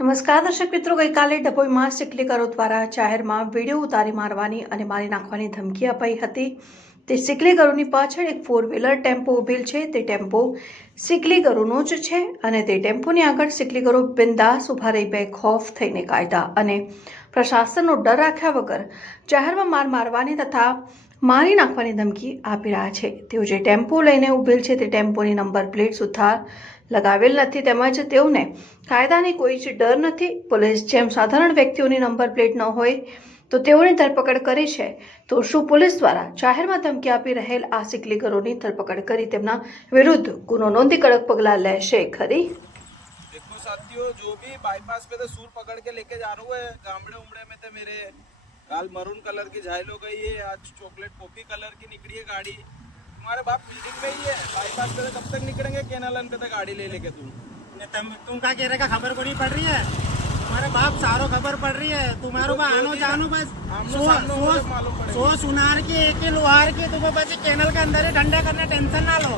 નમસ્કાર દર્શક મિત્રો, ગઈકાલે ડભોઈમાં સિકલીગરો દ્વારા જાહેરમાં વિડીયો ઉતારી મારવાની અને મારી નાખવાની ધમકી અપાઈ હતી। તે સિકલીગરોની પાછળ એક 4 વ્હીલર ટેમ્પો ઉભેલ છે। તે ટેમ્પો સિકલીગરોનો જ છે અને તે ટેમ્પોની આગળ સિકલીગરો બિંદાસ ઊભા રહી બેખૌફ થઈને કાયદા અને પ્રશાસનનો ડર રાખ્યા વગર જાહેરમાં મારવાની તથા મારી નાખવાની ધમકી આપી રહ્યા છે। તેઓ જે ટેમ્પો લઈને ઉભેલ છે તે ટેમ્પોની નંબર પ્લેટ સુદ્ધા લગાવેલ નથી, તેમજ તેઓને કાયદાની કોઈ જ ડર નથી। પોલીસ જેમ સાધારણ વ્યક્તિઓની નંબર પ્લેટ ન હોય તો તેઓની ધરપકડ કરી છે, તો શું પોલીસ દ્વારા જાહેરમાં ધમકી આપી રહેલ આ સિકલીગરોની ધરપકડ કરી તેમના વિરુદ્ધ ગુનો નોંધી કડક પગલાં લેશે ખરી? देखो साथियों, जो भी बाईपास पे तो सूर पकड़ के लेके जा रहा है, गामड़े उमड़े में तो मेरे काल मरून कलर की झाइल हो गई है, आज चॉकलेट कॉफी कलर की निकली है गाड़ी। तुम्हारे बाप बिल्डिंग में ही है, बाईपास पे तो कब तक निकलेंगे केनालन पे तो गाड़ी ले लेके तुम क्या कह रहे का खबर को नहीं पड़ रही है? तुम्हारे बाप सारो खबर पड़ रही है। तुम्हारो का आनो जानो बस सो सुनार की एक ही लोहार की तुम्हें बस कैनल के अंदर ही ठंडा करने टेंशन ना लो।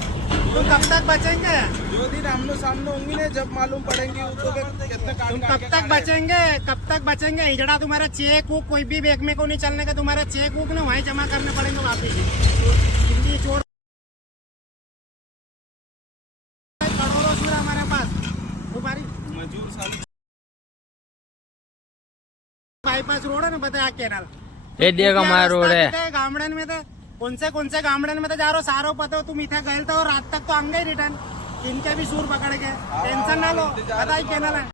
तुम कब तक बचेंगे? जो दिन आमनो सामने होंगी ना, जब मालूम पड़ेंगे उसको कितने तुम कब तक बचेंगे? कब तक बचेंगे? इजड़ा तुम्हारा चेक वुक कोई भी बैंक में को नहीं चलने का, तुम्हारा चेक वुक ना वहीं जमा करने पड़ेंगे वापिस। हिंदी छोड़ करोड़ों सूर हमारे पास तुम्हारी मजूर साल बाईपास रोड है ना, बताया कैनल ये देगा हमारा रोड है। गामड़न में तो कौन से गामड़न में तो जा रहे हो सारो पता हो। तुम इतना गए तो रात तक तो आएंगे रिटर्न, इनके भी सूर पकड़ के टेंशन ना लो। बताइए कैनल है।